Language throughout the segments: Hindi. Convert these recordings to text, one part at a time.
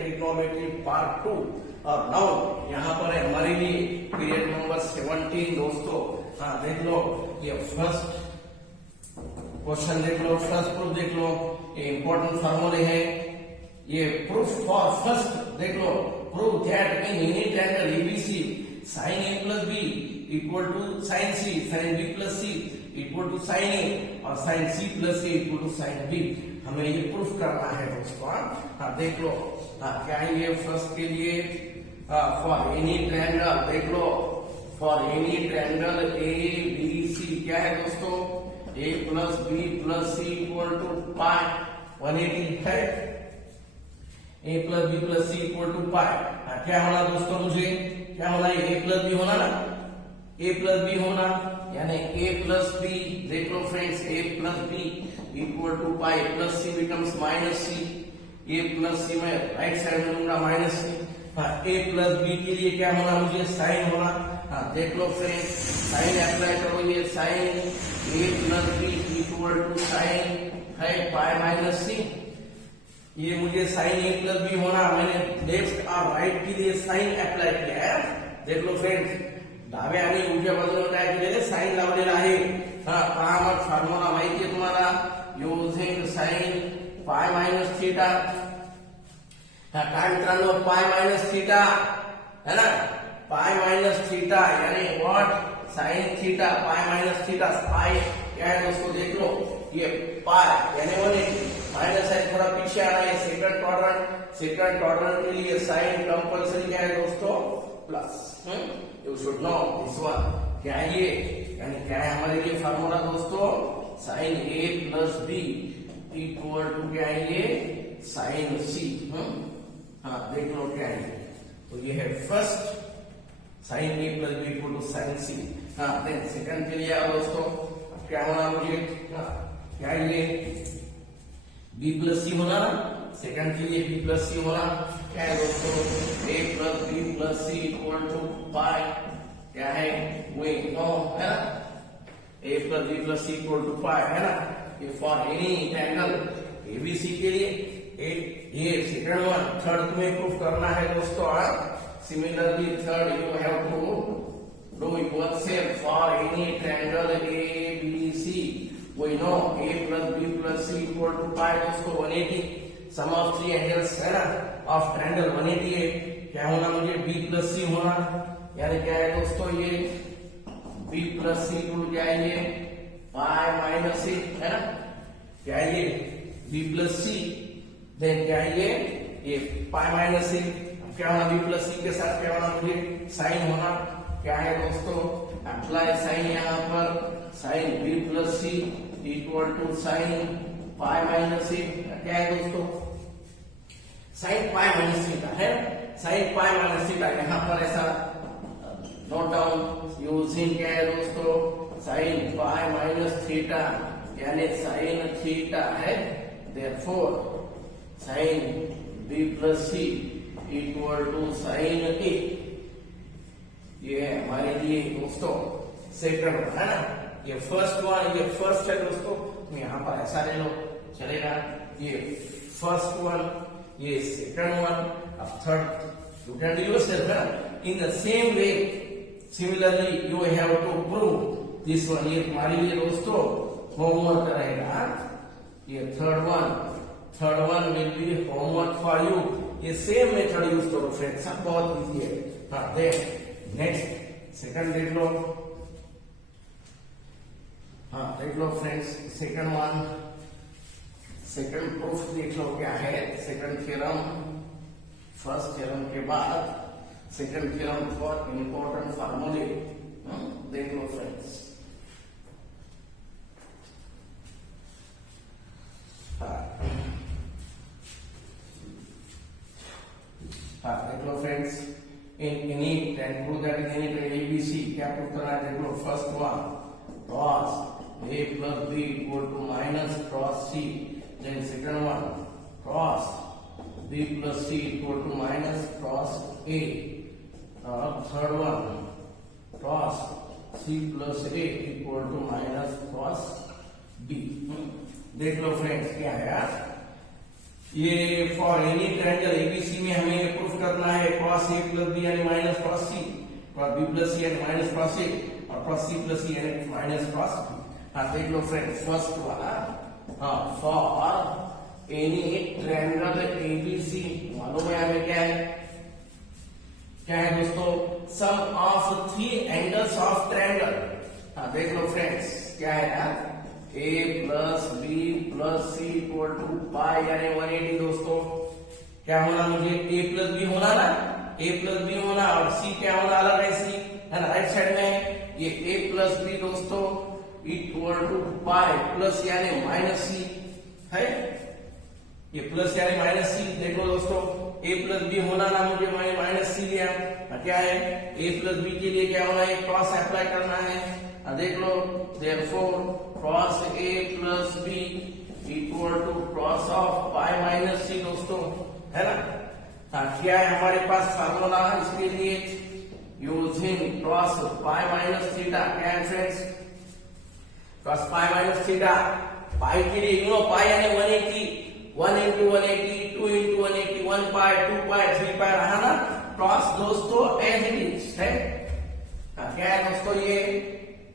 Trigonometry part 2। और नाउ यहाँ पर है हमारे लिए पीरियड नंबर 17 दोस्तों। हाँ देख लो, ये फर्स्ट क्वेश्चन देख लो, फर्स्ट प्रूफ देख लो, ये इंपॉर्टेंट फार्मूले है। ये प्रूफ फॉर फर्स्ट देख लो, prove that in any triangle ABC sin a plus b equal to sin c, sin b plus c equal to sin a और sin c plus a equal to sin b। हमें ये प्रूफ करना है दोस्तों। हाँ देख लो, हाँ क्या है ये फर्स्ट के लिए, फॉर एनी ट्रायंगल देख लो, for any triangle A B C क्या है दोस्तों, a plus B plus C equal to pi 180 है। a plus B plus C equal to pi, क्या होना दोस्तों, मुझे क्या होना है, a प्लस बी होना ना, a प्लस बी होना, यानी a प्लस बी देख लो friends, a plus B equal to pi plus C becomes minus C, a plus C में राइट साइड में लूंगा माइनस सी। हाँ a प्लस बी के लिए क्या होना, मुझे साइन होना। हाँ देख लो फ्रेंड्स, साइन अप्लाई करो, ये sine a plus B equal to sine है पाई माइनस सी, ये मुझे साइन ए प्लस बी होना। मैंने लेफ्ट और राइट के लिए साइन अप्लाई किया है। देख लो फ्रेंड्स, डावे आणि उजव्या बाजूला काय केलेले, साइन लावलेला आहे। हाँ कहा मग फॉर्म्युला माहिती है तुम्हाला, using sine pi minus theta. हाँ काय मित्रांनो, पाई माइनस थीटा है ना, पाई माइनस थीटा यानी what, sine theta pi minus theta. Pi क्या है दोस्तों, देख लो ये पाई यानी 180, माइनस है थोड़ा पीछे आ रहा है, सेकंड क्वाड्रेंट, सेकंड क्वाड्रेंट के लिए साइन कंपल्सरी क्या है दोस्तों, plus. You should no this one, क्या है ये, यानी क्या है हमारे लिए फार्मूला दोस्तों, sine A plus B equal to क्या है ये, साइन सी। हाँ देख लो क्या है, तो ये है first, sine A plus B equal to sine C. हाँ देन सेकंड के लिए आओ दोस्तों, क्या होना मुझे, क्या ये b प्लस सी होना ना, सेकंड के लिए b प्लस सी होना। क्या है दोस्तों, a plus b plus C equal to pi, क्या है वे नो है ना, a plus b plus C equal to pi है ना। ये फॉर एनी ट्रायंगल एबीसी के लिए ये सेकंड वन। थर्ड तुम्हें प्रूफ करना है दोस्तों। Similarly third you have to do equal same for any triangle ABC. We know a plus b plus c equal to pi दोस्तों 180, sum of three angles है ना of triangle 180 है। क्या होना मुझे, b plus c होना, यानी क्या है दोस्तों, ये b plus c इक्वल क्या है, ये pi minus c है ना, क्या है ये b plus c, देन क्या है ये pi minus c। क्या होना, b plus c के साथ क्या होना मुझे, साइन होना। क्या है दोस्तों, अप्लाई साइन यहाँ पर, sine b plus C equal to sine pi minus C. क्या है दोस्तों, साइन पाई माइनस थीटा है, साइन पाई माइनस थीटा। यहाँ पर ऐसा नोट डाउन यूजिंग क्या है दोस्तों, साइन पाई माइनस थीटा यानी साइन थीटा है, therefore sine b plus C equal to sine A. ये है हमारे लिए दोस्तों सेकंड है ना, ये फर्स्ट वन, ये फर्स्ट है दोस्तों, तो यहाँ पर ऐसा ले लो चलेगा, ये फर्स्ट वन, ये सेकंड वन, अब third you can do yourself है ना। In the same way similarly you have to prove this one. ये तुम्हारे लिए दोस्तों होमवर्क रहेगा। ये third one will be homework for you. ये सेम मेथड यूज करो फ्रेंड्स, सब बहुत इजी है। हाँ देख नेक्स्ट सेकंड देख लो। हाँ देख लो friends, second one, second proof देख लो क्या है, सेकंड थ्योरम। फर्स्ट थ्योरम के बाद सेकंड थ्योरम फॉर इंपॉर्टेंट फार्मूले। देख लो फ्रेंड्स, हाँ देख लो friends, in any and prove that in any triangle ABC क्या प्रूफ करना है, देख लो first one, cos a plus b equal to minus cos c, then second one cos b plus c equal to minus cos a, third one cos c plus a equal to minus cos b। देख लो फ्रेंड्स क्या है यार, ये फॉर एनी ट्रायंगल एबीसी में क्रॉस ए प्लस बी यानी माइनस क्रॉस सी, क्रॉस बी प्लस सी यानी माइनस क्रॉस ए, और क्रॉस सी प्लस सी यानी माइनस क्रॉस बी। हाँ देख लो फ्रेंड फर्स्ट वाला, हाँ फॉर एनी ट्रायंगल एबीसी, मालूम है हमें क्या है दोस्तों, sum of three angles of triangle. हाँ देख लो फ्रेंड्स क्या है यार, a plus B plus C equal to pi यानी 180 दोस्तों। क्या होना मुझे, a प्लस बी होना ना, a प्लस बी होना, और c क्या होना अलग है, c है ना राइट साइड में, ये a प्लस बी दोस्तों इक्वल टू पाई प्लस यानी माइनस सी है, ये प्लस यानी माइनस सी। देखो दोस्तों a प्लस बी होना ना, मुझे मैंने माइनस सी लिया, क्या है a प्लस बी के लिए क्या होना है, क्रॉस अप्लाई करना है। देख लो therefore cos a plus b equal to cos of pi minus c दोस्तों, है ना। क्या है हमारे पास फार्मूला इसके लिए, using cos pi minus theta, क्या है friends, cos pi minus theta, पाई के लिए यू नो पाई यानी 180, 1 into 180, 2 into 180, 1 pi, 2 pi, 3 pi रहा ना, क्रॉस दोस्तों एज इट इज है। क्या है दोस्तों ये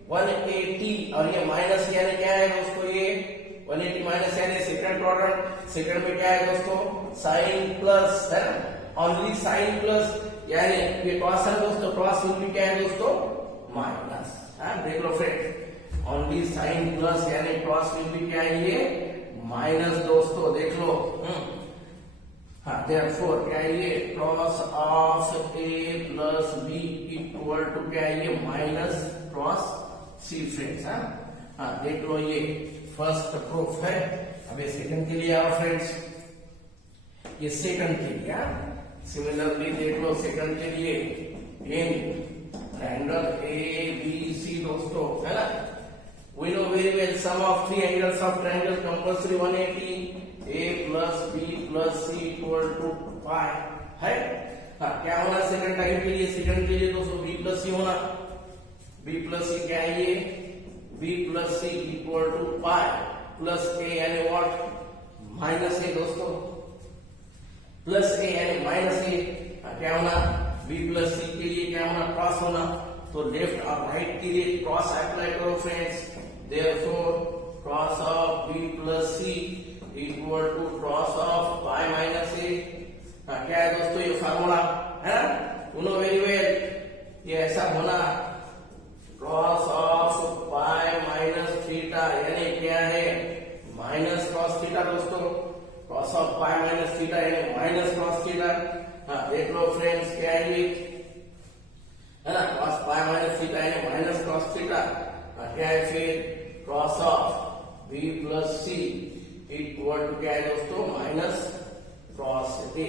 180 और ये माइनस यानी क्या है दोस्तों, ये 180 माइनस यानी सेकंड क्वाड्रेंट, सेकंड में क्या है दोस्तों साइन प्लस है ना, ओनली साइन प्लस यानी ये क्रॉस है दोस्तों, क्रॉस विल भी क्या है दोस्तों माइनस। देख लो फ्रेंड ओनली साइन प्लस यानी क्रॉस विल भी क्या है ये माइनस दोस्तों, देख लो। हाँ therefore क्या है ये cross of a plus B equal to क्या है ये माइनस क्रॉस सी फ्रेंड्स। हाँ देख लो ये फर्स्ट प्रूफ है। अब ये सेकंड के लिए आओ फ्रेंड्स, ये सेकंड के लिए सिमिलरली देख लो सेकंड के लिए इन ट्रायंगल ए बी सी दोस्तों, है ना। We know very well sum of three angles of triangle compulsory 180, a plus b plus c equal to pi है। हाँ क्या होना सेकंड टाइम के लिए, सेकंड के लिए दोस्तों b plus c होना, b plus c क्या है ये b plus c equal to pi plus a यानी व्हाट माइनस a दोस्तों, प्लस a यानी माइनस a। क्या होना b plus c के लिए क्या होना क्रॉस होना, तो लेफ्ट और राइट के लिए क्रॉस अप्लाई करो friends. Therefore cos of b plus c equal to cos of pi minus a। क्या है दोस्तों ये फार्मूला है ना, यू नो वेरी वेल, ये ऐसा होना cos of pi minus theta यानी क्या है माइनस cos थीटा दोस्तों, cos of pi minus theta यानी माइनस cos थीटा। देख लो फ्रेंड्स क्या है ये है ना, cos pi minus theta यानी माइनस cos थीटा। क्या है फिर cross of b plus C equal to क्या है दोस्तों माइनस क्रॉस ए।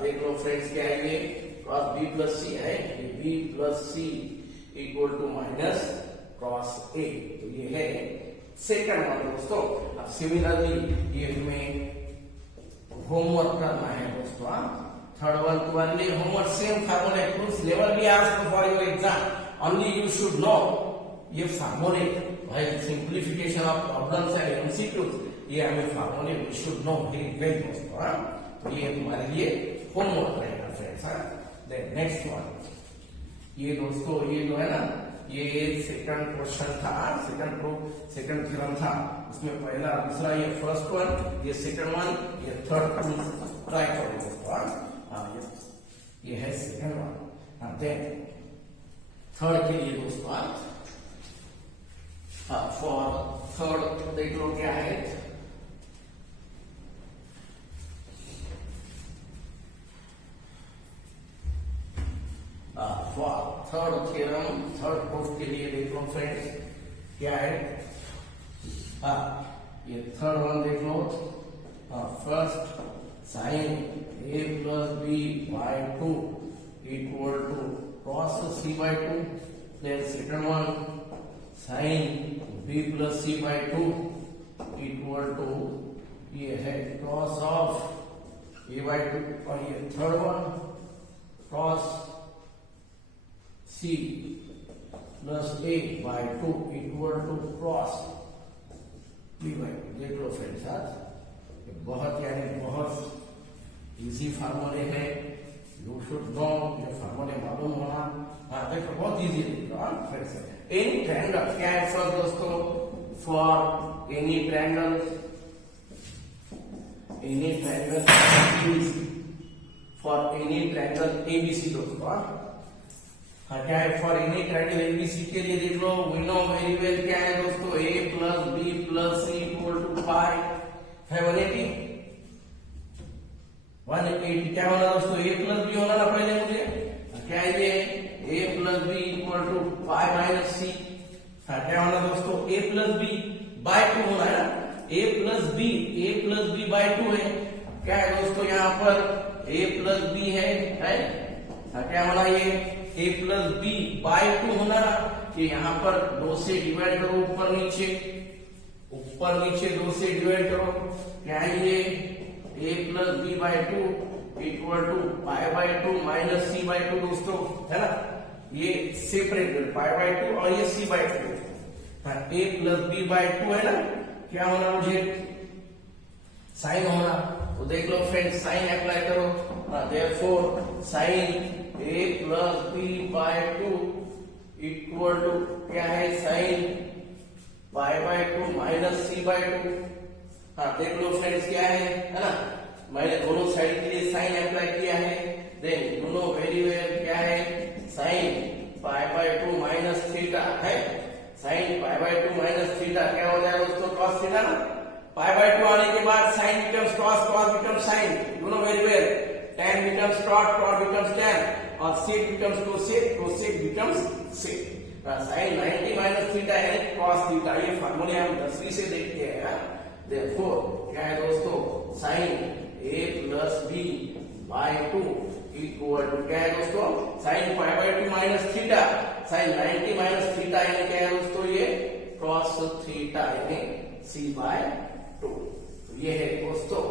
देख लो फ्रेंड्स क्या है ये क्रॉस b प्लस सी है, b plus C equal to minus cross a, तो ये है सेकंड वन दोस्तों। अब सिमिलरली ये तुम्हें होमवर्क करना है दोस्तों। थर्ड वन तुम्हारे लिए homework same formula proof never be asked for your exam, only you should know ये फार्मूले भाई simplification of problems and MCQs, ये हमें फार्मूले we should know very well दोस्तों। तो ये तुम्हारे लिए होमवर्क रहेगा फ्रेंड्स। देन नेक्स्ट वन, ये दोस्तों ये जो है ना ये सेकंड क्वेश्चन था, सेकंड प्रूफ सेकंड थ्योरम था, उसमें पहला दूसरा ये फर्स्ट वन, ये सेकंड वन, ये थर्ड वन ट्राई करो दोस्तों। ये है सेकंड वन। देन थर्ड के लिए दोस्तों फॉर थर्ड देख लो क्या है, for third theorem third proof के लिए देख लो फ्रेंड्स क्या है। ये थर्ड वन देख लो, first sine a plus B by 2 equal to cos c by 2, then second one sine b plus c by 2 equal to ये है cos ऑफ a by 2, और ये third one cos c plus a by 2 equal to cos b by 2। देख लो फ्रेंड्स बहुत यानी बहुत इजी फार्मूले है, यू शुड नो, ये फॉर्मूले मालूम होना। हाँ देखो बहुत इजी है फिर से। एनी ट्रायंगल क्या है फर्स्ट दोस्तों, for any triangle for any triangle ABC दोस्तों। हाँ क्या है फॉर एनी ट्रायंगल एबीसी के लिए देख लो, वी नो वेरी वेल क्या है दोस्तों, a plus B plus C equal to pi है 180 क्या होना दोस्तों, a प्लस बी होना ना पहले मुझे, क्या है ये a plus B equal to pi minus C. हाँ क्या होना दोस्तों, a प्लस बी बाय 2 होना है ना, a प्लस बी बाय 2 है। क्या है दोस्तों यहाँ पर a प्लस बी है। हाँ क्या होना ये a प्लस बी बाय 2 होना कि यहाँ पर 2 से डिवाइड करो, ऊपर नीचे 2 से डिवाइड करो, क्या है ये a plus B by 2 equal to pi by 2 minus C by 2 दोस्तों, है ना, ये सेपरेट पाई बाय 2 और ये सी बाय 2। हाँ a प्लस बी बाय 2 है ना, क्या होना मुझे साइन होना, तो देख लो फ्रेंड्स साइन अप्लाई करो। Therefore sine a plus B by 2 equal to क्या है sine pi by 2 minus C by 2। हाँ देख लो फ्रेंड्स क्या है ना, मैंने दोनों साइड के लिए साइन अप्लाई किया है। देन दोनों वेरी वेल क्या है sine pi by 2 minus theta है, sine pi by 2 minus theta क्या हो जाएगा दोस्तों, कॉस थीटा ना। पाई बाय 2 आने के बाद sine becomes cos, cos becomes sine, दोनों very well, tan becomes cot, cot becomes tan और sec becomes cosec, cosec becomes sec। Sine 90 minus theta है कॉस थीटा, ये फार्मूले हम 10वीं से देखते हैं। देयरफॉर क्या है दोस्तों sine a plus B by 2 equal to क्या है दोस्तों sine pi by 2 minus theta, sine 90 minus theta यानी क्या है दोस्तों ये कॉस थीटा यानी c बाय 2। तो ये है दोस्तों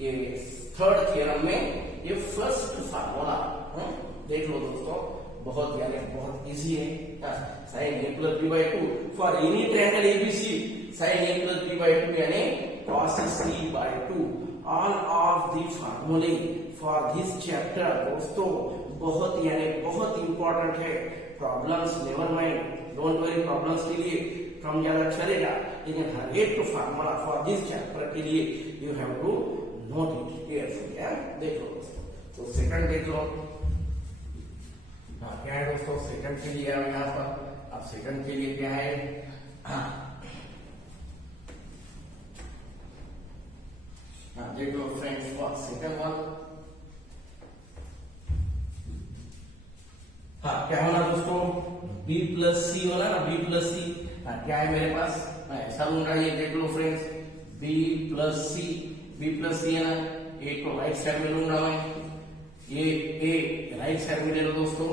ये थर्ड थ्योरम में ये फर्स्ट फार्मूला। देख लो दोस्तों बहुत यानी बहुत इजी है। Sine a plus B by 2 for any triangle ABC, sine a plus B by 2 यानी cos c by 2। All of the फार्मूले फॉर दिस चैप्टर दोस्तों बहुत यानी बहुत इंपॉर्टेंट है। Problems never mind, don't worry problems के लिए कम ज्यादा चलेगा, लेकिन हर एक फार्मूला फॉर दिस चैप्टर के लिए you have to note it carefully. देख लो दोस्तों, तो सेकंड देख लो। हाँ क्या है दोस्तों सेकंड के लिए यहाँ पर, अब सेकंड के लिए क्या है, देख लो फ्रेंड्स फॉर सेकंड वन। हाँ क्या होना दोस्तों b प्लस सी होना ना, b प्लस सी। क्या है मेरे पास, मैं ऐसा लूंगा ये देख लो फ्रेंड्स b प्लस सी है ना, a को राइट साइड में लूंगा मैं, ये a राइट साइड में ले लो दोस्तों,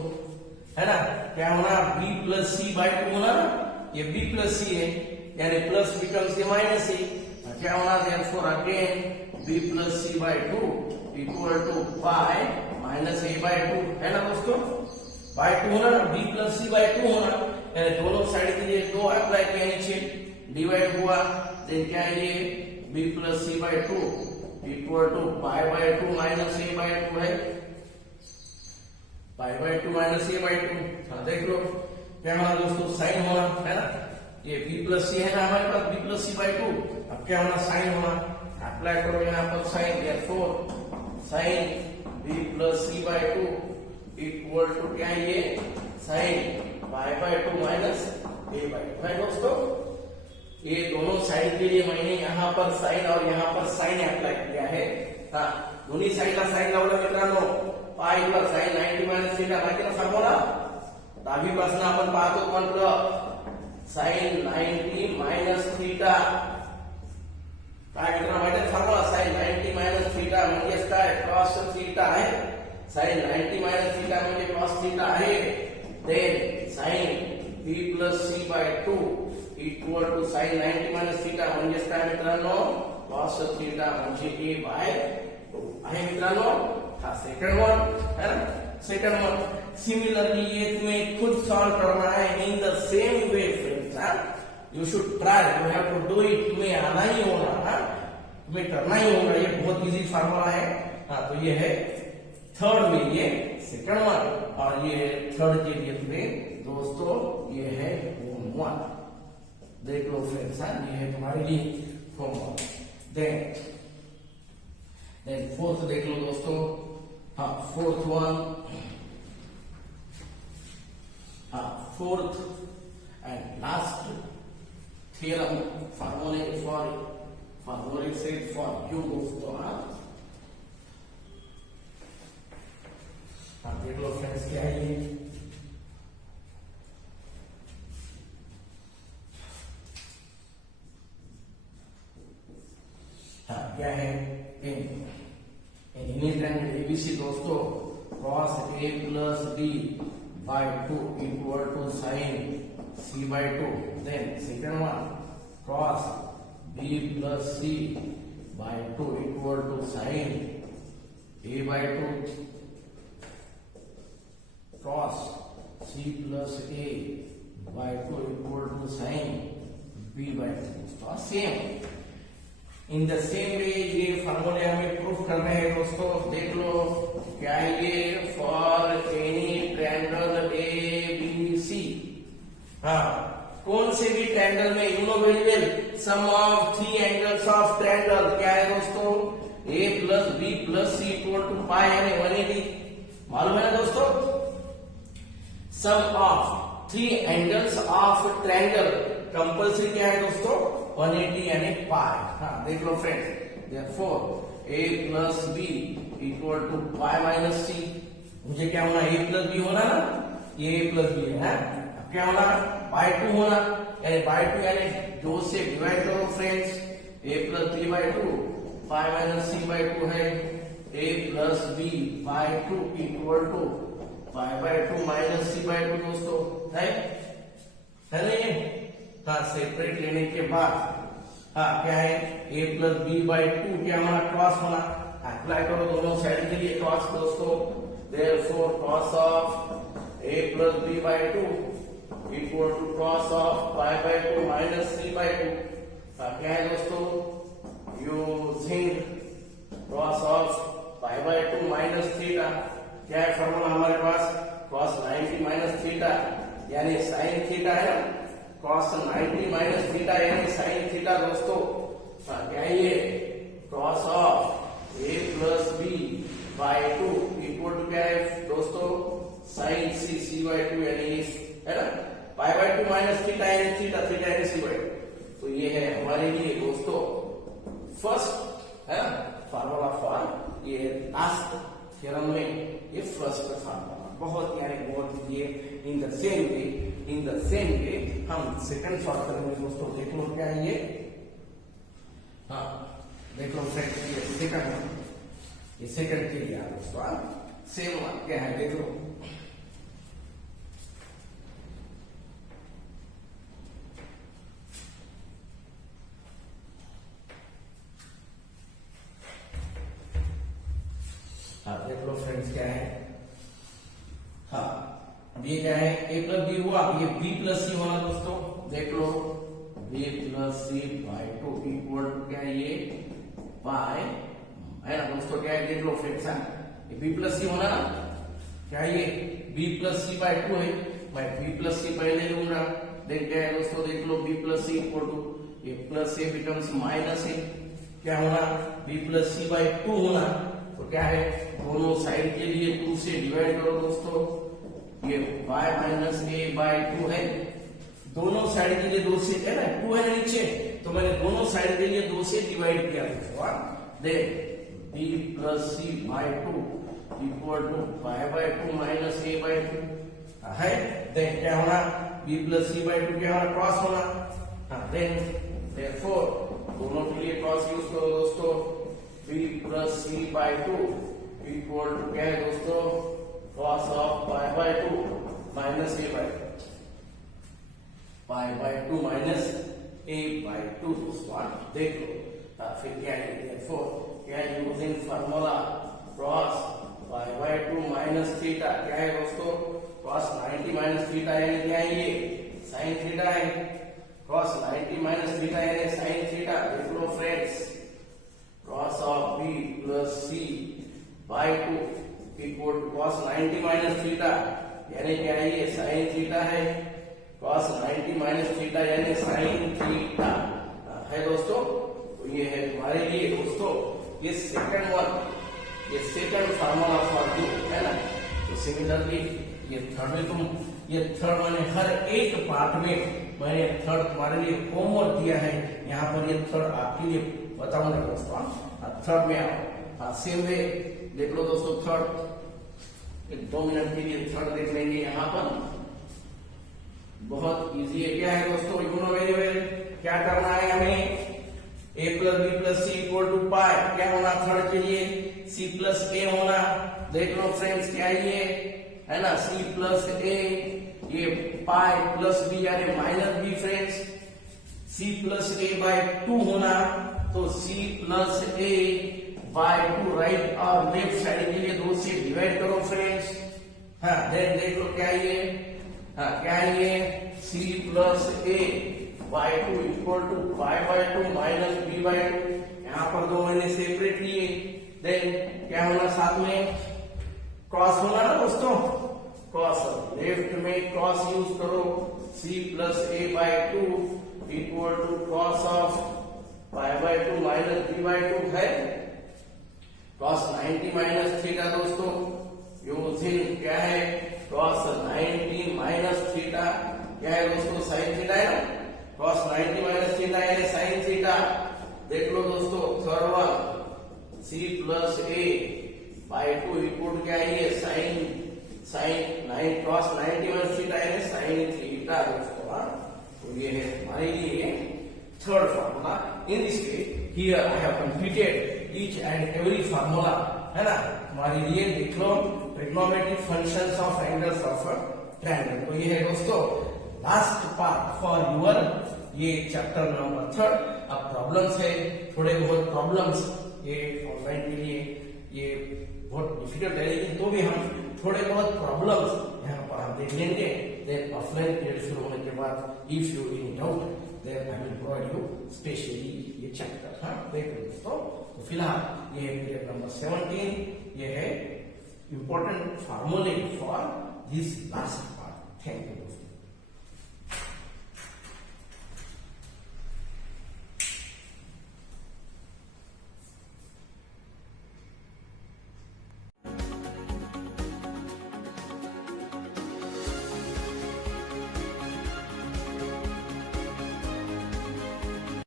है ना। क्या होना b प्लस सी बाय 2 होना ना, ये b प्लस सी है यानी प्लस बिकम्स ये माइनस है। क्या होना therefore again b plus C by 2 equal to pi minus a by 2 है ना दोस्तों, बाय 2 होना ना, b प्लस सी बाय 2 होना, दोनों साइड के लिए 2 अप्लाई किया, नीचे डिवाइड हुआ, देन क्या है ये b plus C by 2 equal to pi by 2 minus a by 2 है, pi by 2 minus a by 2। हाँ देख लो क्या होना दोस्तों साइन होना, है ना, ये b प्लस सी है ना हमारे पास, b प्लस सी बाय 2। अब क्या होना साइन होना, अप्लाई करो यहाँ पर sine, therefore sine b plus C by 2 equal to क्या है ये sine pi by 2 minus a by 2 है दोस्तों। ये दोनों साइड के लिए मैंने यहाँ पर साइन और यहाँ पर साइन अप्लाई किया है। हाँ दोन्ही साइडला साइन लावलं मित्रांनो, pi plus sign 90 minus theta माहिती ना फॉर्म्युला, दहावीपासून आपण पाहतो म्हटलं साइन 90 माइनस थीटा, काय मित्रांनो माहिती फॉर्म्युला साइन 90 माइनस थीटा म्हणजे काय कॉस थीटा आहे, साइन 90 माइनस थीटा म्हणजे कॉस थीटा आहे। Then sine b plus C by 2 equal to sine 90 minus theta म्हणजे काय मित्रांनो कॉस थीटा म्हणजे a बाय 2 आहे मित्रांनो। हा सेकंड वन है ना, सेकंड वन सिमिलरली ये तुम्हें खुद सॉल्व करना है in the same way friends. You should try, you have to do it, तुम्हें आना ही होगा, तुम्हें करना ही होगा, ये बहुत इजी फार्मूला है। हाँ तो ये है थर्ड में ये सेकंड वन, और ये थर्ड के लिए में दोस्तों ये है होमवर्क। देख लो फ्रेंड्स, ये है तुम्हारे लिए होमवर्क। देन फोर्थ देख लो दोस्तों। हाँ, फोर्थ वन, हाँ फोर्थ एंड लास्ट थ्योरम फार्मूले सेट फॉर यू दोस्तों। हाँ देख लो फ्रेंड्स, क्या है ये? हाँ क्या है? यूनिट एंगल एबीसी दोस्तों, cos a plus b by 2 equal to sin c by 2. Then second one, cos b plus c by 2 equal to sin a by 2. Cos c plus a by 2 equal to sin b by 2. Same in the same वे ये फार्मूले हमें प्रूफ करना है दोस्तों। देख लो क्या है ये? For any triangle A B C, हाँ कौन से भी ट्रायंगल में you know very well sum of three angles of triangle क्या है दोस्तों? A plus B plus C equal to pi यानी 180। मालूम है ना दोस्तों? Sum of three angles of triangle compulsory क्या है दोस्तों? 180 यानी पाई। हाँ देख लो friends, therefore a plus B equal to pi minus C. मुझे क्या होना? a प्लस बी होना ना, ये a प्लस बी है। अब क्या होना? बाय 2 होना, यानी बाय 2 यानी 2 से डिवाइड करो friends. a plus B by 2 pi minus C by 2 है। a plus B by 2 equal to pi by 2 minus C by 2 दोस्तों, है ना ये? हाँ सेपरेट लेने के बाद हाँ क्या है? a प्लस बी बाई 2 क्या होना? क्रॉस होना। अप्लाई करो दोनों साइड के लिए क्रॉस दोस्तों। Therefore cos of a plus B by 2 equal to cos of pi by 2 minus C by 2। क्या है दोस्तों? Using cos of pi by 2 minus theta. क्या है फॉर्मूला हमारे पास? क्रॉस 90 माइनस थीटा यानी साइन थीटा है ना, cos 90 माइनस थीटा यानी साइन थीटा दोस्तों। क्या है ये? Cross of a plus B by 2 equal to क्या है दोस्तों? साइन सी सी बाई 2 यानी है ना, पाई बाई 2 माइनस थीटा यानी थीटा, थीटा यानी सी बाई 2। तो ये है हमारे लिए दोस्तों फर्स्ट है फार्मूला फॉर ये लास्ट थ्योरम में ये फर्स्ट फार्मूला। बहुत यानी बहुत ये इन द सेम वे हम सेकंड सॉल्व करेंगे दोस्तों। देख लो क्या है ये? हाँ देख लो फ्रेंड्स, ये सेकंड के लिए दोस्तों सेम क्या है? देख लो हाँ देख लो फ्रेंड्स क्या है? हाँ अब ये क्या है? a प्लस बी हुआ, अब ये b प्लस सी होना दोस्तों। देख लो b plus C by 2 equal to क्या है? ये पाई है ना दोस्तों। क्या है? देख लो फ्रेंड्स, ये b प्लस सी होना ना, क्या है ये? b प्लस सी बाई 2 है। मैं b प्लस सी पहले लूंगा। देख क्या है दोस्तों? देख लो b plus C equal to ये plus A becomes minus A. क्या होना? b प्लस सी बाई 2 होना। तो क्या है? दोनों साइड के लिए 2 से डिवाइड करो दोस्तों। ये y माइनस ए बाई 2 है। दोनों साइड के लिए 2 से है ना, 2 है नीचे, तो मैंने दोनों साइड के लिए 2 से डिवाइड किया दोस्तों। देख b plus C by 2 equal to y by 2 minus A by 2 है। देख क्या होना? b प्लस सी बाई 2 क्या होना? क्रॉस होना। हाँ देन देयरफॉर दोनों के लिए क्रॉस यूज करो दोस्तों। b plus C by 2 equal to क्या है दोस्तों? cos of pi by 2 minus A by 2, pi by 2 minus A by 2 दोस्तों। देख लो फिर क्या है? देयरफॉर क्या है? Using formula cos pi by 2 minus theta. क्या है दोस्तों? cos 90 माइनस थीटा यानी क्या है? ये साइन थीटा है। cos 90 माइनस थीटा यानी साइन थीटा। देख लो friends, cos of b plus c by 2 equal to cos 90 minus theta यानी क्या है ये sin थीटा है, cos 90 माइनस थीटा यानी sin थीटा है दोस्तों। तो ये है हमारे लिए दोस्तों ये सेकंड वन, ये सेकंड फार्मूला फॉर यू है ना। तो सिमिलरली ये थर्ड में तुम ये थर्ड मैंने हर एक पार्ट में मैंने थर्ड तुम्हारे लिए होमवर्क दिया है, यहाँ पर ये थर्ड आपके लिए बताऊंगा दोस्तों। थर्ड में आओ, सेम वे देख लो दोस्तों। थर्ड 2 मिनट के लिए थर्ड देख लेंगे यहाँ पर, बहुत इजी है। क्या है दोस्तों, यू नो वेरी वेल, क्या करना है हमें, a plus B plus C equal to pi, क्या होना थर्ड के लिए, c प्लस ए होना। देख लो फ्रेंड्स क्या ये है ना, c प्लस ए, ये पाई प्लस बी यानी minus B friends, c plus A by 2 होना। तो c plus A by 2 right और लेफ्ट साइड के लिए 2 से डिवाइड करो फ्रेंड्स। हाँ देन देख लो क्या ये, हाँ क्या ये c plus A by 2 equal to pi by 2 minus B by 2, यहाँ पर दो मैंने सेपरेट लिए। देन क्या होना साथ में, क्रॉस होना ना दोस्तों, क्रॉस लेफ्ट में क्रॉस यूज करो, c plus A by 2 equal to cos of pi by 2 minus B by 2 है, cos 90 माइनस थीटा दोस्तों यूजिंग क्या है, cos 90 माइनस थीटा क्या है दोस्तों, साइन थीटा है ना, cos 90 माइनस थीटा यानी साइन थीटा। देख लो दोस्तों third one, c plus A by 2 equal क्या है ये साइन 9 cos 90 माइनस थीटा यानी साइन थीटा दोस्तों। तो ये है हमारे लिए third formula. In this way here I have completed each and every formula है ना हमारे लिए। देख लो trigonometric functions of angles of a triangle. तो ये है दोस्तों लास्ट पार्ट फॉर यूर ये चैप्टर नंबर थर्ड। अब प्रॉब्लम्स है, थोड़े बहुत प्रॉब्लम्स ये ऑनलाइन के लिए ये बहुत डिफिकल्ट है, लेकिन तो भी हम थोड़े बहुत प्रॉब्लम्स यहाँ पर हम देख लेंगे। देन ऑफलाइन पीरियड शुरू होने के बाद if you in doubt then I will provide you specially ये चैप्टर। हाँ देख लो दोस्तों। तो फिलहाल ये है पीरियड नंबर 17, ये है इंपॉर्टेंट फार्मूले for this last part. Thank you दोस्तों।